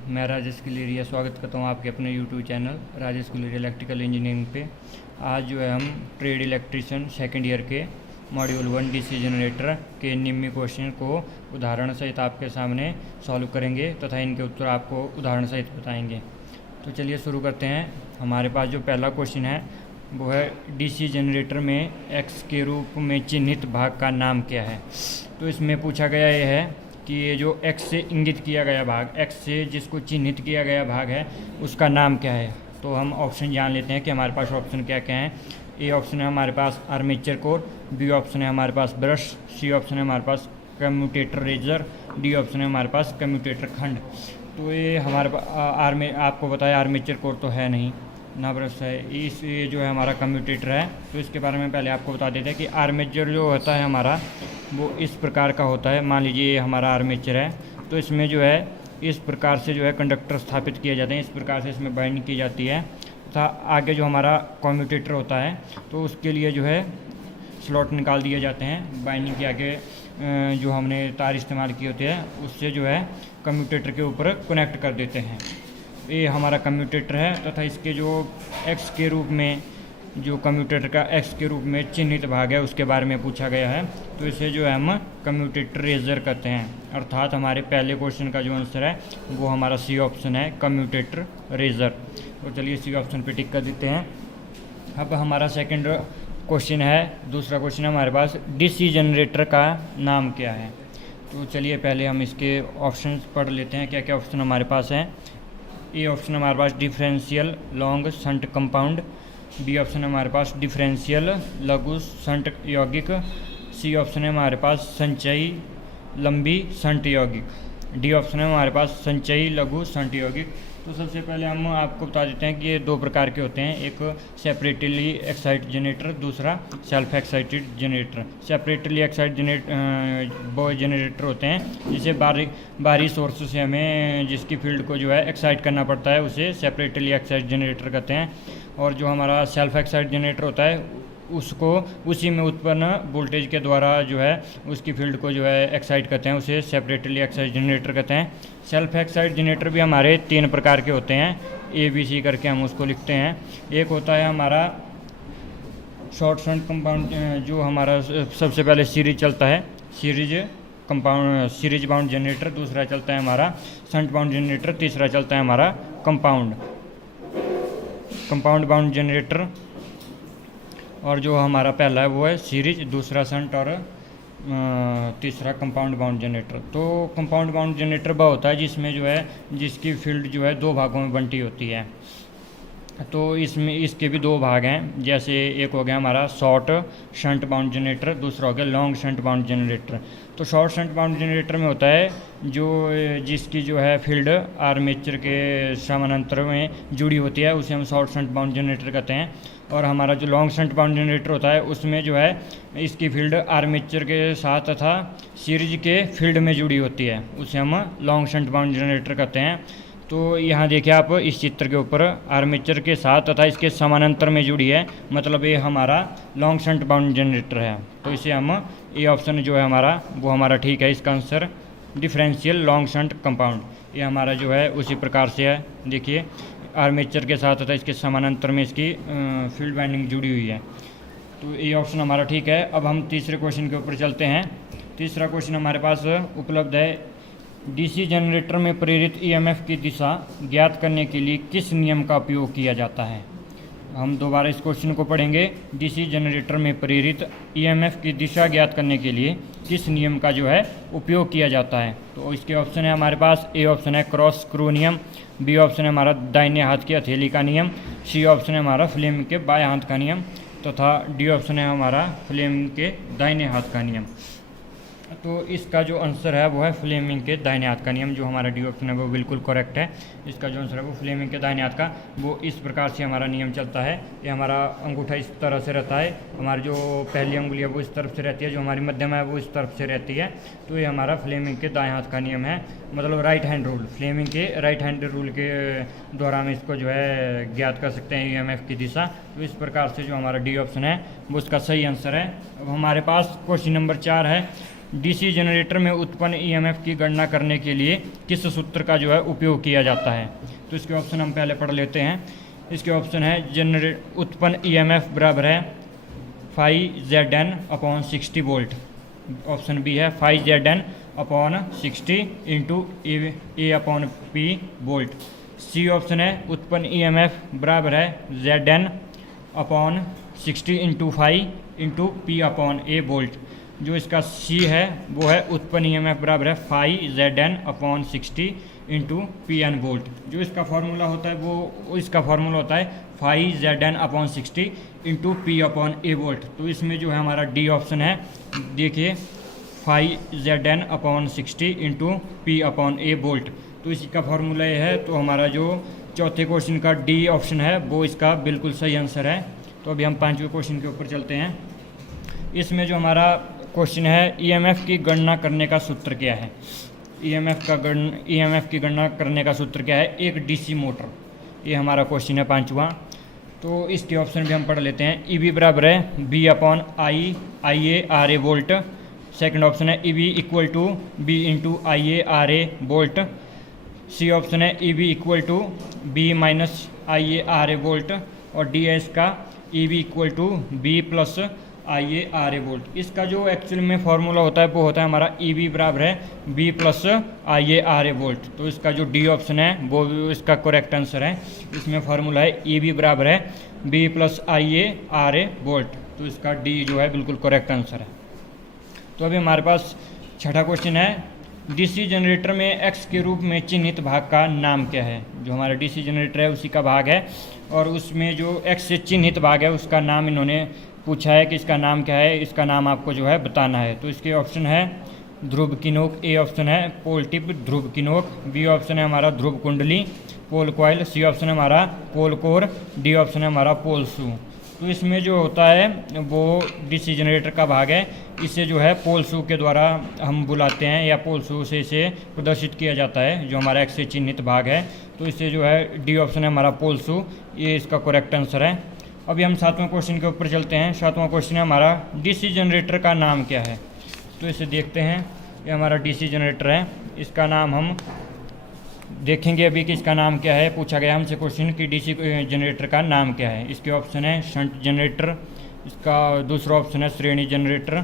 मैं राजेश गुलेरिया स्वागत करता हूँ आपके अपने YouTube channel Rajesh Guleria electrical engineering पे। आज जो है हम ट्रेड इलेक्ट्रीशियन सेकेंड ईयर के मॉड्यूल 1 डीसी जनरेटर के निम्न क्वेश्चन को उदाहरण सहित आपके सामने सॉल्व करेंगे तथा इनके उत्तर आपको उदाहरण सहित बताएंगे। तो चलिए शुरू करते हैं। हमारे पास जो पहला क्वेश्चन है वो है डीसी जनरेटर में एक्स के रूप में चिन्हित भाग का नाम क्या है। तो इसमें पूछा गया यह है कि ये जो x से इंगित किया गया भाग, x से जिसको चिन्हित किया गया भाग है उसका नाम क्या है। तो हम ऑप्शन जान लेते हैं कि हमारे पास ऑप्शन क्या क्या हैं। ए ऑप्शन है हमारे पास आर्मेचर कोर, बी ऑप्शन है हमारे पास ब्रश, सी ऑप्शन है हमारे पास कम्यूटेटर रेजर, डी ऑप्शन है हमारे पास कम्यूटेटर खंड। तो ये हमारे आपको बताया आर्मेचर कोर तो है नहीं ना, ब्रश है, ये जो है हमारा कम्यूटेटर है। तो इसके बारे में पहले आपको बता देते हैं कि आर्मेचर जो होता है हमारा वो इस प्रकार का होता है। मान लीजिए ये हमारा आर्मेचर है, तो इसमें जो है इस प्रकार से जो है कंडक्टर स्थापित किए जाते हैं, इस प्रकार से इसमें बाइंडिंग की जाती है तथा आगे जो हमारा कम्यूटेटर होता है तो उसके लिए जो है स्लॉट निकाल दिए जाते हैं। बाइंडिंग के आगे जो हमने तार इस्तेमाल किए होते हैं उससे जो है कम्यूटेटर के ऊपर कनेक्ट कर देते हैं। ये हमारा कम्यूटेटर है तथा इसके जो एक्स के रूप में, जो कम्यूटेटर का एक्स के रूप में चिन्हित भाग है उसके बारे में पूछा गया है। तो इसे जो है हम कम्यूटेटर रेजर कहते हैं। अर्थात हमारे पहले क्वेश्चन का जो आंसर है वो हमारा सी ऑप्शन है, कम्यूटेटर रेजर। तो चलिए सी ऑप्शन पे टिक कर देते हैं। अब हमारा सेकंड क्वेश्चन है, दूसरा क्वेश्चन है हमारे पास डीसी जनरेटर का नाम क्या है। तो चलिए पहले हम इसके ऑप्शन पढ़ लेते हैं, क्या क्या ऑप्शन हमारे पास हैं। ए ऑप्शन हमारे पास differential long shunt compound, B option है हमारे पास डिफरेंशियल लघु शंट यौगिक, सी ऑप्शन है हमारे पास संचयी लंबी शंट यौगिक, डी ऑप्शन है हमारे पास संचयी लघु शंट यौगिक। तो सबसे पहले हम आपको बता देते हैं कि ये दो प्रकार के होते हैं, एक सेपरेटली एक्साइट जनरेटर, दूसरा self excited generator. Separately excite वो जनरेटर होते हैं जिसे बाहरी सोर्स से हमें जिसकी फील्ड को जो है एक्साइट करना पड़ता है उसे सेपरेटली एक्साइट जनरेटर कहते हैं। और जो हमारा सेल्फ एक्साइट जनरेटर होता है उसको उसी में उत्पन्न वोल्टेज के द्वारा जो है उसकी फील्ड को जो है एक्साइट करते हैं, उसे सेपरेटली एक्साइट जनरेटर कहते हैं। सेल्फ एक्साइट जनरेटर भी हमारे 3 प्रकार के होते हैं, ABC करके हम उसको लिखते हैं। एक होता है हमारा शॉर्ट शंट कंपाउंड, जो हमारा सबसे पहले सीरीज चलता है, सीरीज बाउंड जनरेटर। दूसरा चलता है हमारा शंट बाउंड जनरेटर, तीसरा चलता है हमारा कंपाउंड बाउंड जनरेटर। और जो हमारा पहला है वो है सीरीज, दूसरा शंट और तीसरा कंपाउंड बाउंड जनरेटर। तो कंपाउंड बाउंड जनरेटर वह होता है जिसमें जो है जिसकी फील्ड जो है 2 भागों में बंटी होती है। तो इसमें इसके भी 2 भाग हैं, जैसे एक हो गया हमारा शॉर्ट शंट बाउंड जनरेटर, दूसरा हो गया लॉन्ग शंट बाउंड जनरेटर। तो शॉर्ट शंट बाउंड जनरेटर में होता है जो जिसकी जो है फील्ड आर्मेचर के समानांतर में जुड़ी होती है उसे हम शॉर्ट शंट बाउंड जनरेटर कहते हैं। और हमारा जो लॉन्ग शंट बाउंड जनरेटर होता है उसमें जो है इसकी फील्ड आर्मेचर के साथ तथा सीरीज के फील्ड में जुड़ी होती है, उसे हम लॉन्ग शंट बाउंड जनरेटर कहते हैं। तो यहाँ देखिए आप इस चित्र के ऊपर आर्मेचर के साथ तथा इसके समानांतर में जुड़ी है, मतलब ये हमारा लॉन्ग शंट बाउंड जनरेटर है। तो इसे हम, ये ऑप्शन जो है हमारा वो हमारा ठीक है, इसका answer differential long shunt compound, ये हमारा जो है उसी प्रकार से है। देखिए आर्मेचर के साथ तथा इसके समानांतर में इसकी फील्ड बाइंडिंग जुड़ी हुई है, तो ये ऑप्शन हमारा ठीक है। अब हम तीसरे क्वेश्चन के ऊपर चलते हैं। तीसरा क्वेश्चन हमारे पास उपलब्ध है, डीसी जनरेटर में प्रेरित ईएमएफ की दिशा ज्ञात करने के लिए किस नियम का उपयोग किया जाता है। हम दोबारा इस क्वेश्चन को पढ़ेंगे। डीसी जनरेटर में प्रेरित ईएमएफ की दिशा ज्ञात करने के लिए किस नियम का जो है उपयोग किया जाता है। तो इसके ऑप्शन है हमारे पास, ए ऑप्शन है क्रॉस स्क्रू नियम, बी ऑप्शन है हमारा दाहिने हाथ की हथेली का नियम, सी ऑप्शन है हमारा फ्लेम के बाएं हाथ का नियम तथा डी ऑप्शन है हमारा फ्लेम के दाहिने हाथ का नियम। तो इसका जो आंसर है वो है फ्लेमिंग के दाहिने हाथ का नियम। जो हमारा डी ऑप्शन है वो बिल्कुल करेक्ट है। इसका जो आंसर है वो फ्लेमिंग के दाहिने हाथ का, वो इस प्रकार से हमारा नियम चलता है। ये हमारा अंगूठा इस तरह से रहता है, हमारी जो पहली अंगुली है वो इस तरफ से रहती है, जो हमारी मध्यमा है वो इस तरफ से रहती है। तो ये हमारा फ्लेमिंग के दाएँ हाथ का नियम है, मतलब राइट हैंड रूल। फ्लेमिंग के राइट हैंड रूल के द्वारा हम इसको जो है ज्ञात कर सकते हैं ईएमएफ की दिशा। तो इस प्रकार से जो हमारा डी ऑप्शन है वो उसका सही आंसर है। अब हमारे पास क्वेश्चन नंबर 4 है, डीसी जनरेटर में उत्पन्न ईएमएफ की गणना करने के लिए किस सूत्र का जो है उपयोग किया जाता है। तो इसके ऑप्शन हम पहले पढ़ लेते हैं। इसके ऑप्शन है उत्पन्न ईएमएफ बराबर है φZn upon 60 volt. Option B है φZn upon 60 into A upon P volt. C option है उत्पन्न ईएमएफ बराबर है Zn upon 60 into five into P upon A volt. जो इसका सी है वो है उत्पन्न ईएमएफ बराबर है φZn upon 60 into p n volt. जो इसका फार्मूला होता है वो इसका फार्मूला होता है φZn upon 60 into P upon A volt. तो इसमें जो है हमारा डी ऑप्शन है, देखिए φZn upon 60 into P upon A volt. तो इसी का फार्मूला ये है। तो हमारा जो चौथे क्वेश्चन का डी ऑप्शन है वो इसका बिल्कुल सही आंसर है। तो अभी हम पांचवें क्वेश्चन के ऊपर चलते हैं। इसमें जो हमारा क्वेश्चन है ईएमएफ की गणना करने का सूत्र क्या है। ईएमएफ की गणना करने का सूत्र क्या है, एक डीसी मोटर। ये हमारा क्वेश्चन है पांचवा। तो इसके ऑप्शन भी हम पढ़ लेते हैं। ईबी बराबर है B upon I A R A volt. Second option है EB equal to B into I A R A volt. C option है EB equal to B minus I A R A volt. और D है इसका EB equal to B plus I A R A volt. इसका जो actual में formula होता है वो होता है हमारा ईबी बराबर है b plus I A R A volt. तो इसका जो डी ऑप्शन है वो इसका करेक्ट आंसर है। इसमें फार्मूला है ईबी बराबर है b plus I A R A volt. तो इसका डी जो है बिल्कुल करेक्ट आंसर है। तो अभी हमारे पास छठा क्वेश्चन है, डीसी जनरेटर में एक्स के रूप में चिन्हित भाग का नाम क्या है। जो हमारा डीसी जनरेटर है उसी का भाग है और उसमें जो एक्स से चिन्हित भाग है उसका नाम इन्होंने पूछा है कि इसका नाम क्या है। इसका नाम आपको जो है बताना है। तो इसके ऑप्शन है ध्रुव किनोक। ए ऑप्शन है पोल टिप ध्रुव किनोक। बी ऑप्शन है हमारा ध्रुव कुंडली पोल कॉइल। सी ऑप्शन है हमारा पोल कोर। डी ऑप्शन है हमारा पोल शू। तो इसमें जो होता है वो डीसी जनरेटर का भाग है। इसे जो है पोल शू के द्वारा हम बुलाते हैं या पोल शू से इसे प्रदर्शित किया जाता है, जो हमारा एक्स से चिन्हित भाग है। तो इसे जो है डी ऑप्शन है हमारा पोल शू, ये इसका करेक्ट आंसर है। अभी हम सातवें क्वेश्चन के ऊपर चलते हैं। सातवां क्वेश्चन है हमारा डीसी जनरेटर का नाम क्या है। तो इसे देखते हैं। ये हमारा डीसी जनरेटर है। इसका नाम हम देखेंगे अभी कि इसका नाम क्या है। पूछा गया हमसे क्वेश्चन कि डीसी जनरेटर का नाम क्या है। इसके ऑप्शन है शंट जनरेटर। इसका दूसरा ऑप्शन है श्रेणी जनरेटर।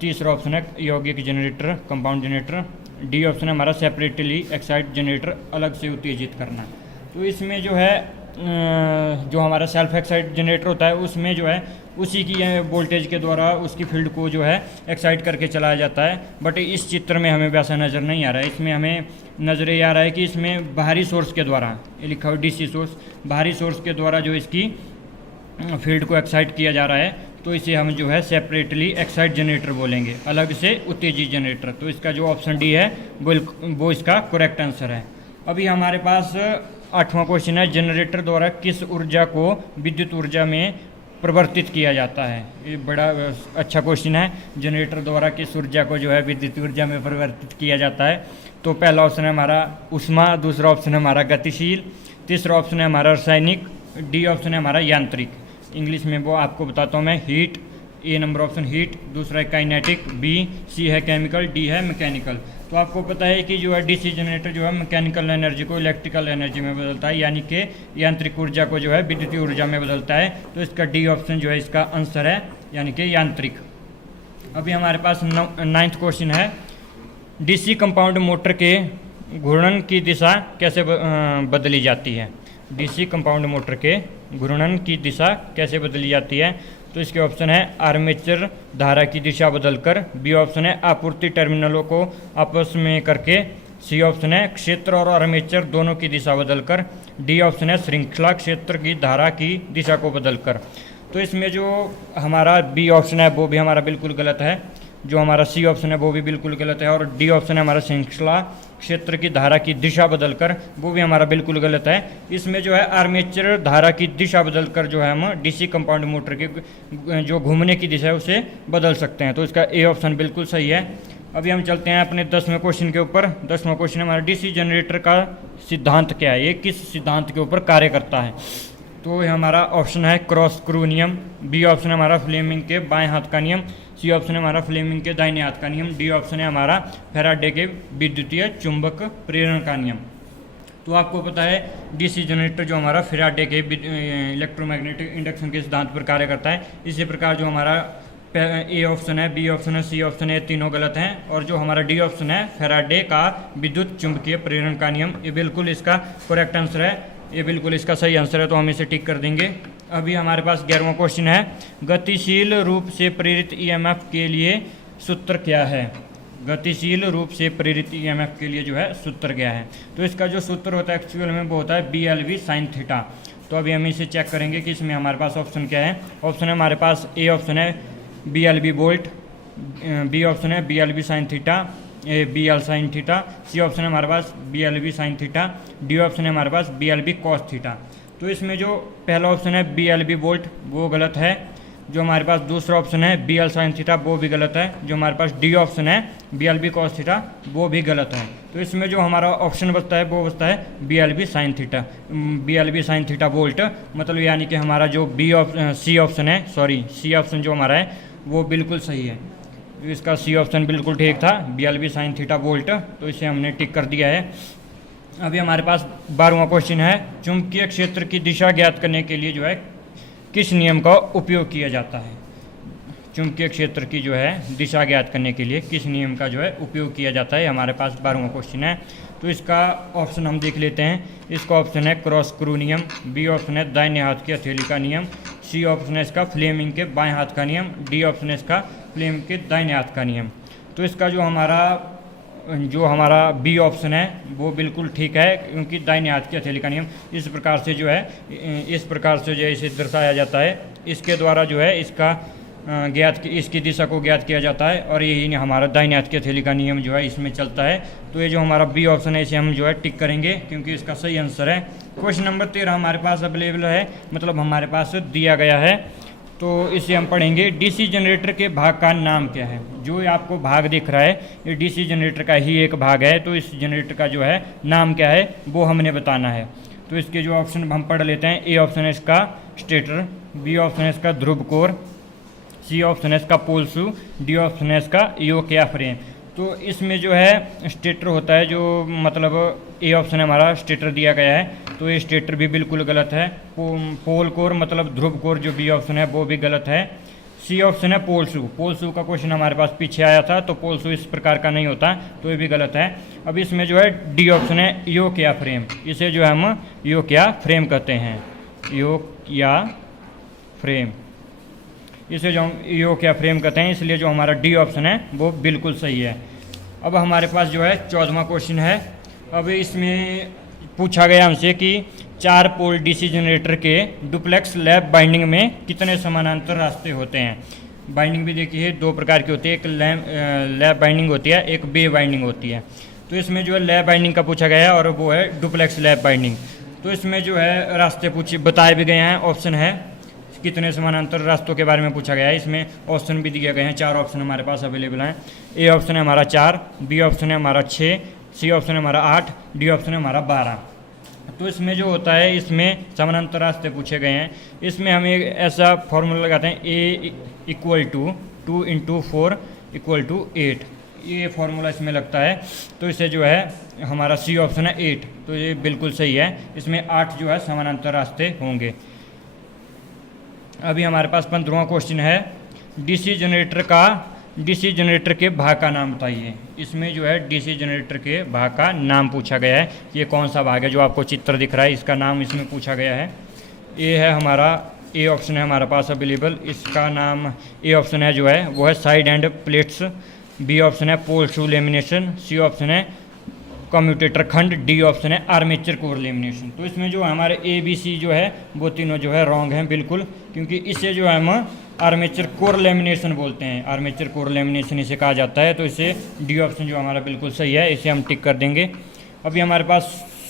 तीसरा ऑप्शन है यौगिक generator compound generator. D option है हमारा सेपरेटली एक्साइट जनरेटर, अलग से उत्तेजित करना। तो इसमें जो है जो हमारा सेल्फ एक्साइट जनरेटर होता है उसमें जो है उसी की वोल्टेज के द्वारा उसकी फील्ड को जो है एक्साइट करके चलाया जाता है। बट इस चित्र में हमें वैसा नज़र नहीं आ रहा है। इसमें हमें नज़र ये आ रहा है कि इसमें बाहरी सोर्स के द्वारा, ये लिखा हुआ डीसी सोर्स, बाहरी सोर्स के द्वारा जो इसकी फील्ड को एक्साइट किया जा रहा है। तो इसे हम जो है सेपरेटली एक्साइट जनरेटर बोलेंगे, अलग से उत्तेजित जनरेटर। तो इसका जो ऑप्शन डी है वो इसका करेक्ट आंसर है। अभी हमारे पास आठवां क्वेश्चन है, जनरेटर द्वारा किस ऊर्जा को विद्युत ऊर्जा में परिवर्तित किया जाता है। ये बड़ा अच्छा क्वेश्चन है। जनरेटर द्वारा किस ऊर्जा को जो है विद्युत ऊर्जा में परिवर्तित किया जाता है। तो पहला ऑप्शन है हमारा ऊष्मा, दूसरा ऑप्शन है हमारा गतिशील, तीसरा ऑप्शन है हमारा रासायनिक, डी ऑप्शन है हमारा यांत्रिक। इंग्लिश में वो आपको बताता हूँ मैं। हीट, ए नंबर ऑप्शन हीट, दूसरा है काइनेटिक, बी, सी है केमिकल, डी है मैकेनिकल। तो आपको पता है कि जो है डीसी जनरेटर जो है मैकेनिकल एनर्जी को इलेक्ट्रिकल एनर्जी में बदलता है, यानी कि यांत्रिक ऊर्जा को जो है विद्युतीय ऊर्जा में बदलता है। तो इसका डी ऑप्शन जो है इसका आंसर है, यानी कि यांत्रिक। अभी हमारे पास नाइन्थ क्वेश्चन है, डीसी कंपाउंड मोटर के घूर्णन की दिशा कैसे बदली जाती है। डीसी कंपाउंड मोटर के घूर्णन की दिशा कैसे बदली जाती है। तो इसके ऑप्शन है आर्मेचर धारा की दिशा बदलकर, बी ऑप्शन है आपूर्ति टर्मिनलों को आपस में करके, सी ऑप्शन है क्षेत्र और आर्मेचर दोनों की दिशा बदलकर, डी ऑप्शन है श्रृंखला क्षेत्र की धारा की दिशा को बदलकर। तो इसमें जो हमारा बी ऑप्शन है वो भी हमारा बिल्कुल गलत है, जो हमारा सी ऑप्शन है वो भी बिल्कुल गलत है, और डी ऑप्शन है हमारा श्रृंखला क्षेत्र की धारा की दिशा बदलकर, वो भी हमारा बिल्कुल गलत है। इसमें जो है आर्मेचर धारा की दिशा बदलकर जो है हम डीसी कंपाउंड मोटर के जो घूमने की दिशा है उसे बदल सकते हैं। तो इसका ए ऑप्शन बिल्कुल सही है। अभी हम चलते हैं अपने 10वें क्वेश्चन के ऊपर। 10वां क्वेश्चन हमारा डीसी जनरेटर का सिद्धांत क्या है, ये किस सिद्धांत के ऊपर कार्य करता है। तो हमारा ऑप्शन है क्रॉस स्क्रू नियम, बी ऑप्शन हमारा फ्लेमिंग के बाएं हाथ का नियम, सी ऑप्शन है हमारा फ्लेमिंग के दाहिने हाथ का नियम, डी ऑप्शन है हमारा फैराडे के विद्युतीय चुंबक प्रेरण का नियम। तो आपको पता है डीसी जनरेटर जो हमारा फैराडे के इलेक्ट्रोमैग्नेटिक इंडक्शन के सिद्धांत पर कार्य करता है। इसी प्रकार जो हमारा ए ऑप्शन है, बी ऑप्शन है, सी ऑप्शन है, तीनों गलत हैं। और जो हमारा डी ऑप्शन है फैराडे का विद्युत चुंबकीय प्रेरण का नियम, ये बिल्कुल इसका करेक्ट आंसर है, ये बिल्कुल इसका सही आंसर है, तो हम इसे टिक कर देंगे। अभी हमारे पास 11वां क्वेश्चन है, गतिशील रूप से प्रेरित ईएमएफ के लिए सूत्र क्या है। गतिशील रूप से प्रेरित ईएमएफ के लिए जो है सूत्र क्या है, तो इसका जो सूत्र होता है एक्चुअल में वो होता है BLV sin थीटा। तो अभी हम इसे चेक करेंगे कि इसमें हमारे पास ऑप्शन क्या है। ऑप्शन है हमारे पास ए ऑप्शन है BLV वोल्ट, बी ऑप्शन है BLV sin theta, BL sin theta, c option है हमारे पास BLV sin theta, d option है हमारे पास BLV cos थीटा। तो इसमें जो पहला ऑप्शन है BLV वोल्ट वो गलत है, जो हमारे पास दूसरा ऑप्शन है BL sin थीटा वो भी गलत है, जो हमारे पास डी ऑप्शन है BLV cos थीटा वो भी गलत है। तो इसमें जो हमारा ऑप्शन बचता है वो बचता है BLV sin theta, BLV sin theta volt, मतलब यानी कि हमारा जो सी ऑप्शन है, सॉरी सी ऑप्शन जो हमारा है वो बिल्कुल सही है। इसका सी ऑप्शन बिल्कुल ठीक था, BLV sin थीटा वोल्ट, तो इसे हमने टिक कर दिया है। अभी हमारे पास 12वां क्वेश्चन है, चुंबकीय क्षेत्र की दिशा ज्ञात करने के लिए जो है किस नियम का उपयोग किया जाता है। चुंबकीय क्षेत्र की जो है दिशा ज्ञात करने के लिए किस नियम का जो है उपयोग किया जाता है, हमारे पास 12वां क्वेश्चन है। तो इसका ऑप्शन हम देख लेते हैं। इसका ऑप्शन है क्रॉस स्क्रू नियम, बी ऑप्शन है दाहिने हाथ की हथेली का नियम, सी ऑप्शन है इसका फ्लेमिंग के बाएं हाथ का नियम, डी ऑप्शन है इसका फ्लेमिंग के दाहिने हाथ का नियम। तो इसका जो हमारा बी ऑप्शन है वो बिल्कुल ठीक है, क्योंकि दाहिने हाथ की हथेली का नियम इस प्रकार से जो है इसे दर्शाया जाता है। इसके द्वारा जो है इसका इसकी दिशा को ज्ञात किया जाता है, और यही हमारा दाहिने हाथ की हथेली का नियम जो है इसमें चलता है। तो ये जो हमारा बी ऑप्शन है इसे हम जो है टिक करेंगे, क्योंकि इसका सही आंसर है। क्वेश्चन नंबर 13 हमारे पास अवेलेबल है, मतलब हमारे पास दिया गया है, तो इसे हम पढ़ेंगे। डीसी जनरेटर के भाग का नाम क्या है। जो आपको भाग दिख रहा है ये डीसी जनरेटर का ही एक भाग है, तो इस जनरेटर का जो है नाम क्या है वो हमने बताना है। तो इसके जो ऑप्शन हम पढ़ लेते हैं। ए ऑप्शन है इसका स्टेटर, बी ऑप्शन है इसका ध्रुव कोर, सी ऑप्शन है इसका पोल शू, डी ऑप्शन है इसका योक या फ्रेम। तो इसमें जो है स्टेटर होता है, जो मतलब ए ऑप्शन है हमारा स्टेटर दिया गया है, तो ये स्टेटर भी बिल्कुल गलत है। पोल कोर मतलब ध्रुव कोर जो बी ऑप्शन है वो भी गलत है। सी ऑप्शन है पोल शू का क्वेश्चन हमारे पास पीछे आया था, तो पोल शू इस प्रकार का नहीं होता, तो ये भी गलत है। अब इसमें जो है डी ऑप्शन है योक या फ्रेम, इसे जो है हम योक या फ्रेम कहते हैं, योक या फ्रेम, इसे जो हम योक या फ्रेम कहते हैं, इसलिए जो हमारा डी ऑप्शन है वो बिल्कुल सही है। अब हमारे पास जो है 14वां क्वेश्चन है। अब इसमें पूछा गया हमसे कि 4 पोल डीसी जनरेटर के डुप्लेक्स लैप बाइंडिंग में कितने समानांतर रास्ते होते हैं। बाइंडिंग भी देखिए 2 प्रकार की होती है, एक लैप बाइंडिंग होती है, एक बे बाइंडिंग होती है। तो इसमें जो है लैप बाइंडिंग का पूछा गया है, और वो है डुप्लेक्स लैप बाइंडिंग। तो इसमें जो है रास्ते बताए भी गए हैं, ऑप्शन है कितने समानांतर रास्तों के बारे में पूछा गया है। इसमें ऑप्शन भी दिए गए हैं, 4 ऑप्शन हमारे पास अवेलेबल हैं। ए ऑप्शन है हमारा 4, बी ऑप्शन है हमारा 6, सी ऑप्शन है हमारा 8, डी ऑप्शन है हमारा 12। तो इसमें जो होता है इसमें समानांतर रास्ते पूछे गए हैं। इसमें हम एक ऐसा फॉर्मूला लगाते हैं, ए इक्वल टू 2 × 4 = 8, ये फॉर्मूला इसमें लगता है। तो इसे जो है हमारा सी ऑप्शन है 8, तो ये बिल्कुल सही है। इसमें 8 जो है समानांतर रास्ते होंगे। अभी हमारे पास 15वां क्वेश्चन है, डीसी जनरेटर के भाग का नाम बताइए। इसमें जो है डीसी जनरेटर के भाग का नाम पूछा गया है, ये कौन सा भाग है जो आपको चित्र दिख रहा है, इसका नाम इसमें पूछा गया है। ए है हमारा, ए ऑप्शन है हमारे पास अवेलेबल, इसका नाम ए ऑप्शन है जो है वो है side end plates, b option है pole shoe lamination, c option है कम्यूटेटर खंड, डी ऑप्शन है आर्मेचर कोर लेमिनेशन। तो इसमें जो हमारे ए बी सी जो है वो तीनों जो है रॉन्ग हैं बिल्कुल, क्योंकि इसे जो है हम आर्मेचर कोर लेमिनेशन बोलते हैं, आर्मेचर कोर लेमिनेशन इसे कहा जाता है। तो इसे डी ऑप्शन जो हमारा बिल्कुल सही है, इसे हम टिक कर देंगे। अभी हमारे पास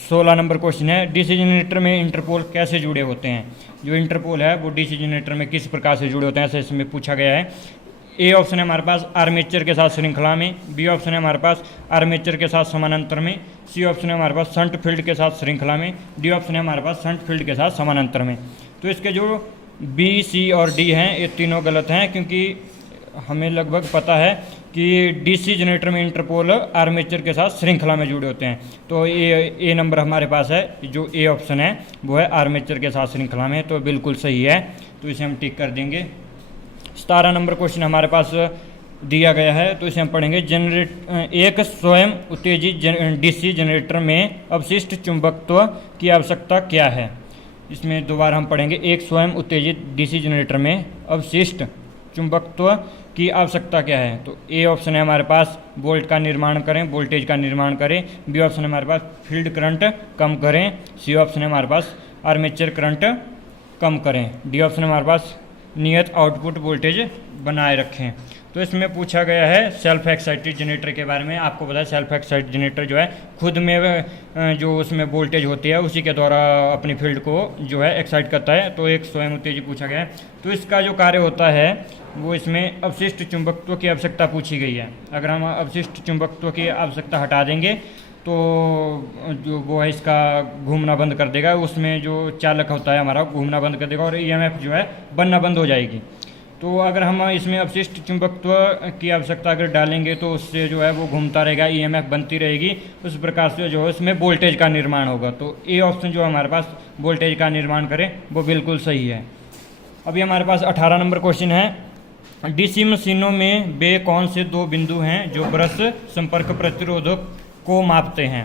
16 नंबर क्वेश्चन है, डीसी जनरेटर में इंटरपोल कैसे जुड़े होते हैं। जो इंटरपोल है वो डीसी जनरेटर में किस प्रकार से जुड़े होते हैं, ऐसे इसमें पूछा गया है। ए ऑप्शन है हमारे पास आर्मेचर के साथ श्रृंखला में, बी ऑप्शन है हमारे पास आर्मेचर के साथ समानांतर में, सी ऑप्शन है हमारे पास शंट फील्ड के साथ श्रृंखला में, डी ऑप्शन है हमारे पास शंट फील्ड के साथ समानांतर में। तो इसके जो बी सी और डी हैं ये तीनों गलत हैं, क्योंकि हमें लगभग पता है कि डीसी जनरेटर में इंटरपोल आर्मेचर के साथ श्रृंखला में जुड़े होते हैं। तो ए नंबर हमारे पास है, जो ए ऑप्शन है वो है आर्मेचर के साथ श्रृंखला में, तो बिल्कुल सही है, तो इसे हम टिक कर देंगे। 17 नंबर क्वेश्चन हमारे पास दिया गया है, तो इसे हम पढ़ेंगे। एक स्वयं उत्तेजित डीसी जनरेटर में अवशिष्ट चुंबकत्व की आवश्यकता क्या है। इसमें दोबारा हम पढ़ेंगे, एक स्वयं उत्तेजित डीसी जनरेटर में अवशिष्ट चुंबकत्व की आवश्यकता क्या है। तो ए ऑप्शन है हमारे पास वोल्ट का निर्माण करें, वोल्टेज का निर्माण करें। बी ऑप्शन है हमारे पास फील्ड करंट कम करें। सी ऑप्शन है हमारे पास आर्मेचर करंट कम करें। डी ऑप्शन है हमारे पास नियत आउटपुट वोल्टेज बनाए रखें। तो इसमें पूछा गया है सेल्फ एक्साइटेड जनरेटर के बारे में। आपको पता है सेल्फ एक्साइटेड जनरेटर जो है खुद में जो उसमें वोल्टेज होती है उसी के द्वारा अपनी फील्ड को जो है एक्साइट करता है। तो एक स्वयं उत्तेजित पूछा गया है, तो इसका जो कार्य होता है वो इसमें अवशिष्ट चुंबकत्व की आवश्यकता पूछी गई है। अगर हम अवशिष्ट चुंबकत्व की आवश्यकता हटा देंगे तो जो वो है इसका घूमना बंद कर देगा, उसमें जो चालक होता है हमारा घूमना बंद कर देगा और ईएमएफ जो है बनना बंद हो जाएगी। तो अगर हम इसमें अवशिष्ट चुंबकत्व की आवश्यकता अगर डालेंगे तो उससे जो है वो घूमता रहेगा, ईएमएफ बनती रहेगी, उस प्रकार से जो है उसमें वोल्टेज का निर्माण होगा। तो ए ऑप्शन जो हमारे पास वोल्टेज का निर्माण करे वो बिल्कुल सही है। अभी हमारे पास 18 नंबर क्वेश्चन है। डीसी मशीनों में वे कौन से दो बिंदु हैं जो ब्रश संपर्क प्रतिरोधक को मापते हैं।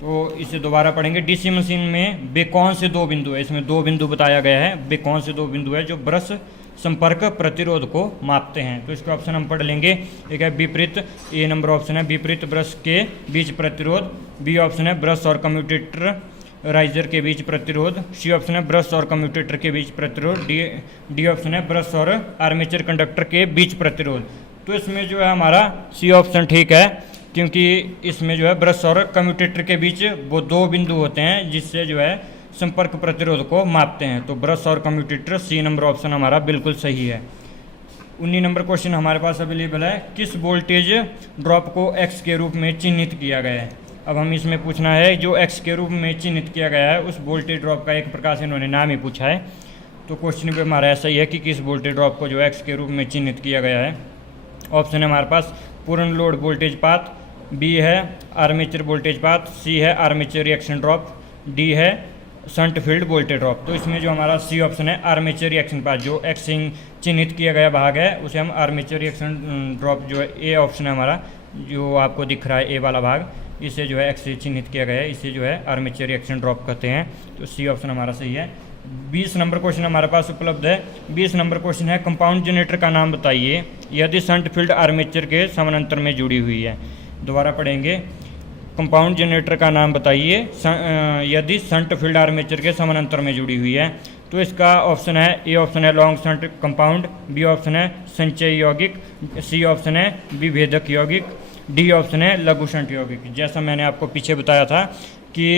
तो इसे दोबारा पढ़ेंगे। डीसी मशीन में वे कौन से दो बिंदु है, इसमें दो बिंदु बताया गया है, वे कौन से दो बिंदु है जो ब्रश संपर्क प्रतिरोध को मापते हैं। तो इसका ऑप्शन हम पढ़ लेंगे। एक है विपरीत, ए नंबर ऑप्शन है विपरीत ब्रश के बीच प्रतिरोध। बी ऑप्शन है ब्रश और कम्यूटेटर राइजर के बीच प्रतिरोध। सी ऑप्शन है ब्रश और कम्यूटेटर के बीच प्रतिरोध। डी ऑप्शन है ब्रश और आर्मेचर कंडक्टर के बीच प्रतिरोध। तो इसमें जो है हमारा सी ऑप्शन ठीक है, क्योंकि इसमें जो है ब्रश और कम्यूटेटर के बीच वो दो बिंदु होते हैं जिससे जो है संपर्क प्रतिरोध को मापते हैं। तो ब्रश और कम्यूटेटर, सी नंबर ऑप्शन हमारा बिल्कुल सही है। 19 नंबर क्वेश्चन हमारे पास अवेलेबल है। किस वोल्टेज ड्रॉप को एक्स के रूप में चिन्हित किया गया है। अब हम इसमें पूछना है जो एक्स के रूप में चिन्हित किया गया है उस वोल्टेज ड्रॉप का एक प्रकार से इन्होंने नाम ही पूछा है। तो क्वेश्चन पे हमारा ऐसा ही है कि किस वोल्टेज ड्रॉप को जो एक्स के रूप में चिन्हित किया गया है। ऑप्शन है हमारे पास पूर्ण लोड वोल्टेज पाथ, बी है आर्मेचर वोल्टेज पाथ, सी है आर्मेचर रिएक्शन ड्रॉप, डी है शंट फील्ड वोल्टेज ड्रॉप। तो इसमें जो हमारा सी ऑप्शन है आर्मेचर रिएक्शन पाथ, जो एक्स चिन्हित किया गया भाग है उसे हम आर्मेचर रिएक्शन ड्रॉप जो है ए ऑप्शन है हमारा, जो आपको दिख रहा है ए वाला भाग, इसे जो है एक्स से चिन्हित किया गया है, इसे जो है आर्मेचर रिएक्शन ड्रॉप कहते हैं। तो सी ऑप्शन हमारा सही है। 20 नंबर क्वेश्चन हमारे पास उपलब्ध है। 20 नंबर क्वेश्चन है कंपाउंड जनरेटर का नाम बताइए यदि शंट फील्ड आर्मेचर के समानांतर में जुड़ी हुई है। दोबारा पढ़ेंगे। कंपाउंड जनरेटर का नाम बताइए यदि शंट फील्ड आर्मेचर के समानांतर में जुड़ी हुई है। तो इसका ऑप्शन है, ए ऑप्शन है long shunt compound, B option है संचय यौगिक, सी ऑप्शन है विभेदक यौगिक, डी ऑप्शन है लघु शंट यौगिक। जैसा मैंने आपको पीछे बताया था कि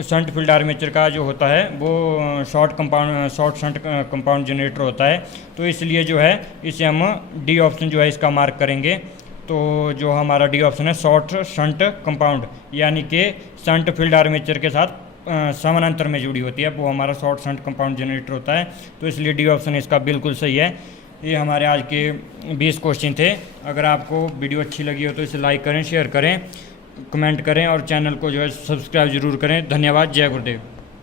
शंट फील्ड आर्मेचर का जो होता है वो शॉर्ट शंट कंपाउंड जनरेटर होता है, तो इसलिए जो है इसे हम डी ऑप्शन जो है इसका मार्क करेंगे। तो जो हमारा डी ऑप्शन है शॉर्ट शंट कंपाउंड, यानी कि शंट फील्ड आर्मेचर के साथ समानांतर में जुड़ी होती है, वो हमारा शॉर्ट शंट कंपाउंड जनरेटर होता है। तो इसलिए डी ऑप्शन इसका बिल्कुल सही है। ये हमारे आज के 20 क्वेश्चन थे। अगर आपको वीडियो अच्छी लगी हो तो इसे लाइक करें, शेयर करें, कमेंट करें और चैनल को जो है सब्सक्राइब जरूर करें। धन्यवाद। जय गुरुदेव।